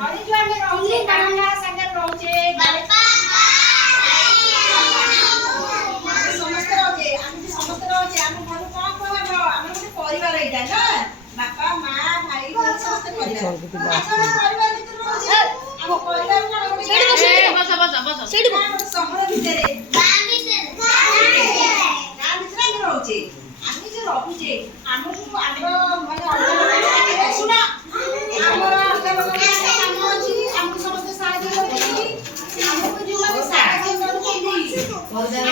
अरे जो ଆମେ ରହୁଛେ କାହା ସାଙ୍ଗରେ ରହୁଛେ ସମସ୍ତେ ରହୁଛେ ଆମେ ଯେ ସମସ୍ତେ ରହୁଛେ ଆମ ଘର କଣ କହିବ ଆମର ଗୋଟେ ପରିବାର ଏଇଟା ନା ବାପା ମା ଭାଇ ସମସ୍ତେ ପରିବାର ଆପଣ ପରିବାର ଭିତରେ ରହୁଛେ ଆମ ପରିବାର କଣ ଗୋଟେ ସେଇଠି ସହର ଭିତରେ ଗାଁ ଭିତରେ ଆମେ ରହୁଛେ ଆମେ ଯେ ରହୁଛେ ଆମକୁ ଆମର ମାନେ ଶୁଣ ଆମର ଅଲଗା ପ୍ରକାର କାମ ଅଛି ଆମକୁ ସମସ୍ତେ ସାହାଯ୍ୟ କରୁଛନ୍ତି ଆମକୁ ଯୋଉମାନେ ସାହାଯ୍ୟ କରୁଛନ୍ତି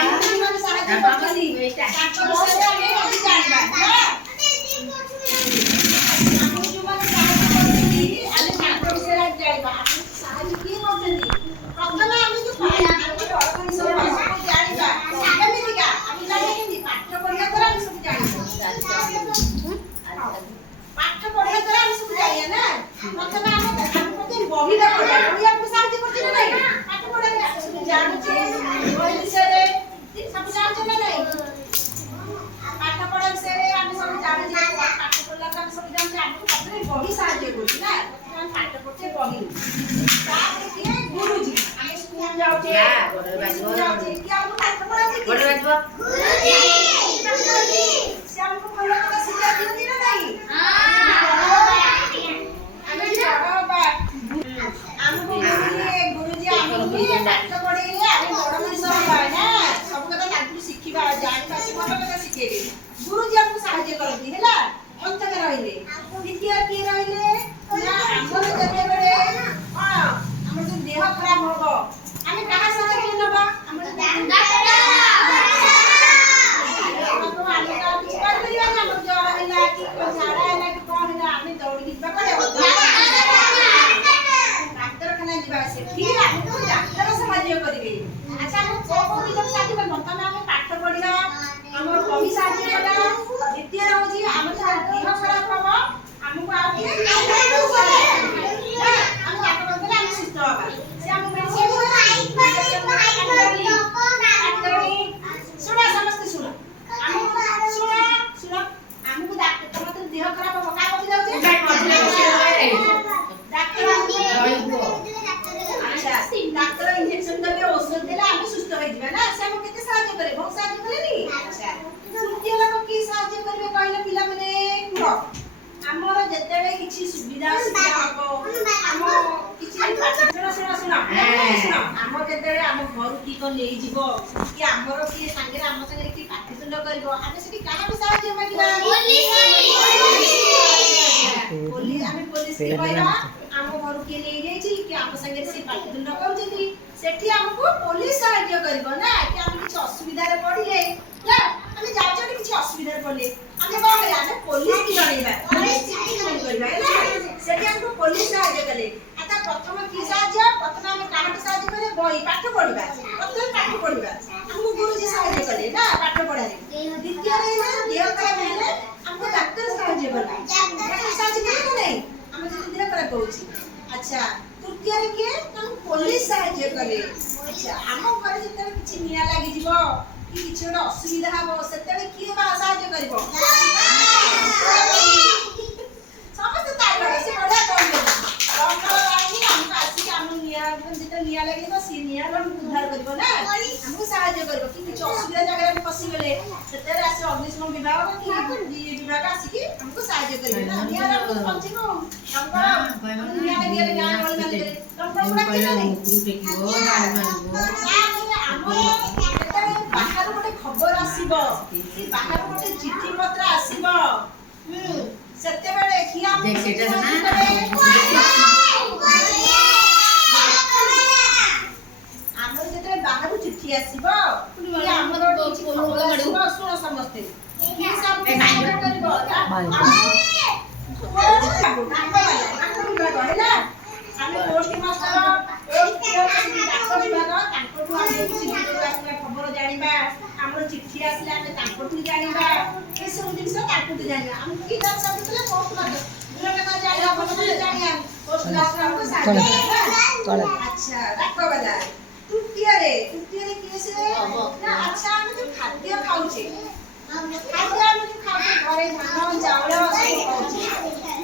ଆମକୁ ଯୋଉମାନେ ସାହାଯ୍ୟ କରୁଛନ୍ତି ତାଙ୍କ ବିଷୟରେ ଆମେ କିଛି ଜାଣିବା ଆମକୁ ଯୋଉମାନେ ସାହାଯ୍ୟ କରୁଛନ୍ତି ଆମେ ତାଙ୍କ ବିଷୟରେ ଜାଣିବା ଆମକୁ ସାହାଯ୍ୟ କିଏ କରୁଛନ୍ତି ପ୍ରଥମେ ଆମେ ଯୋଉ ଗୋଟେ ଅର୍ଗାନାଇଜେସନ ଜାଣିବା କେମିତିକା ଆମେ ଜାଣିବା କେମିତି ପାଠ ପଢିବା ଦ୍ୱାରା ଆମେ ସବୁ ଜାଣିବା ପାଠ ପଢିବା ଦ୍ୱାରା ଆମେ ସବୁ ଜାଣିବା ନା ପ୍ରଥମେ ଆମେ ବହିଟା ପଢିବା ବହି ଆମକୁ ସାହାଯ୍ୟ କରୁଛି ନା ନାହିଁ ପାଠ ପଢିବା ଆମେ ସବୁ ଜାଣୁଛେ ବହି ବିଷୟରେ ସବୁ ଜାଣୁଛେ ନା ନାହିଁ ପାଠ ପଢା ବିଷୟରେ ଆମେ ସବୁ ଜାଣୁଛେ ପାଠ ପଢିଲା ଆମେ ସବୁ ଜାଣୁଛେ ଆମକୁ ପ୍ରଥମେ ବହି ସାହାଯ୍ୟ କରୁଛି ନା ଆମେ ପାଠ ପଢୁଛେ ବହି ତାପରେ କିଏ ଗୁରୁଜୀ ଆମେ ସ୍କୁଲ ଯାଉଛେ କିଏ ଆମକୁ ପାଠ ପଢାନ୍ତି ସେ ଆମକୁ ଭଲ କଥା ଶିକ୍ଷା ଦିଅନ୍ତି ନା ନାହିଁ ଆମେ ବଡ ହବା ଆମକୁ ଗୁରୁଜୀ ଆମକୁ ପାଠ ପଢେଇଲେ ଆମେ ବଡ ମଣିଷ ହବା ନା ସବୁ କଥା ତାଙ୍କୁ ଶିଖିବା ଜାଣିବା ସେ ଭଲ କଥା ଶିଖେଇବେ ଗୁରୁଜୀ ଆମକୁ ସାହାଯ୍ୟ କରନ୍ତି ହେଲା ପ୍ରଥମେ ରହିଲେ ଦ୍ୱିତୀୟ କିଏ ରହିଲେ ନା ଆମର ଯେତେବେଳେ କଣ ଆମର ଯୋଉ ଦେହ ଖରାପ ହବ ଆମେ କାହା ସାହାଯ୍ୟ ନେବା ଆମର ଡାକ୍ତରଖାନା ଯିବା ସେଠି ଆମକୁ ଡାକ୍ତର ସାହାଯ୍ୟ କରିବେ ଆଚ୍ଛା ଆମେ କୋଉ ସାହାଯ୍ୟ କରିବ ତମେ ଆମେ ପାଠ ପଢିବା ଆମର ବହି ସାହାଯ୍ୟ କଲା ଦ୍ୱିତୀୟ ହଉଛି ଆମର ଦେହ ଖରାପ ହବ ଆମକୁ ଆଉ କିଏ ଆମେ ଡାକ୍ତର ଗଲେ ଆମେ ସୁସ୍ଥ ହବା ସେ ଆମକୁ ମେଡିସିନ ଶୁଣ ସମସ୍ତେ ଶୁଣ ଶୁଣ ଆମକୁ ଡାକ୍ତର ତମର ଦେହ ଖରାପ ହବ କାହା ପାଖକୁ ଯାଉଛେ ডাক্তার ইনজেকশন দেবে ঔষধ দেলে আমি সুস্থ হয়ে যাবে না সে আমাকে কেতে সাহায্য করে বহুত সাহায্য করেনি আচ্ছা তৃতীয় লোক কি সাহায্য করবে কইলে পিলা মানে কুড় আমার যেতেবে কিছু সুবিধা হবো আম কিছু শুন আমার যেতেবে আম ঘর কি কোন নেই যাব কি আমার কি সাঙ্গে আম সাঙ্গে কি পাঠিতুণ্ড করব আমি সেটি কাহাকে সাহায্য মাগিবা পুলিশ আমি পুলিশ কে কইবা आम घर के ले जाई कि आम संगे से पाठदंड करउछथि सेठी हमको पुलिस साहाय्य करबो ना कि हम किछ असुविधा रे पड़िले ला हम जाउछ किछ असुविधा रे पड़िले हम बा हम पुलिस की जणैबा पुलिस की फोन करबा ना सेठी हमको पुलिस साहाय्य करे आता प्रथम की साहाय्य प्रथम हम काहट साहाय्य करे बही पाठ पढिबा प्रथम पाठ पढिबा हमको गुरुजी साहाय्य करे ना पाठ पढारे द्वितीय रे ना देह खराब हेले हमको डॉक्टर साहाय्य करे डॉक्टर साहाय्य करे नहीं हम जति देह खराब होउची अच्छा तृतीय रे के हम पुलिस साहाय्य करे अच्छा हम घर जते किछि निया लागि जीवो कि किछि ओटा असुविधा हबो सेते के बा साहाय्य करबो समस्त ताई से बड़ा करबो रानी हम आसी हम निया जते निया लागि तो सी निया हम उद्धार करबो ना हमको साहाय्य करबो कि किछि असुविधा जगह रे फसी गेले सेते आसी अग्निशमन विभाग कि विभाग आसी कि हमको साहाय्य करबो ना निया हम पहुंचीबो हमको निया लागि रे गां वाले माने हमको बड़ा के नहीं बाहर गोटे खबर आसीबो कि बाहर गोटे चिट्ठी पत्र आसीबो सेते बेले कि हम देख सेटा ना हमर जेते बाहर चिट्ठी आसीबो कि हमर किछि खबर आसीबो सुनो समस्ते कि सब साहाय्य करबो ଆମେ ପୋଷ୍ଟ ମାଷ୍ଟର ଡାକ ବିଭାଗ ତାଙ୍କଠୁ ଆମେ କିଛି ଆସିଲା ଖବର ଜାଣିବା ଆମର ଚିଠି ଆସିଲେ ଆମେ ତାଙ୍କଠୁ ଜାଣିବା ଏସବୁ ଜିନିଷ ତାଙ୍କଠୁ ଜାଣିବା ଆମେ କି ଦରକାର ଥିଲେ ପୋଷ୍ଟ ମାଷ୍ଟର ଦୁର୍ଘଟଣା ଜାଣିବା ଭଲ ଜାଣିବା ପୋଷ୍ଟ ମାଷ୍ଟର ଆମକୁ ସାହାଯ୍ୟ କରେ ଆଚ୍ଛା ଡାକ ବାଲା ତୃତୀୟରେ କିଏ ସେ ନା ଆଚ୍ଛା ଆମେ ଯୋଉ ଖାଦ୍ୟ ଖାଉଛେ ଖାଦ୍ୟ ଆମେ ଯୋଉ ଖାଉଛେ ଘରେ ଧାନ ଚାଉଳ ସବୁ ଖାଉଛେ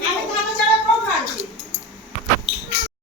ଆମେ ଧାନ ଚାଉଳ କୋଉ ଖାଉଛେ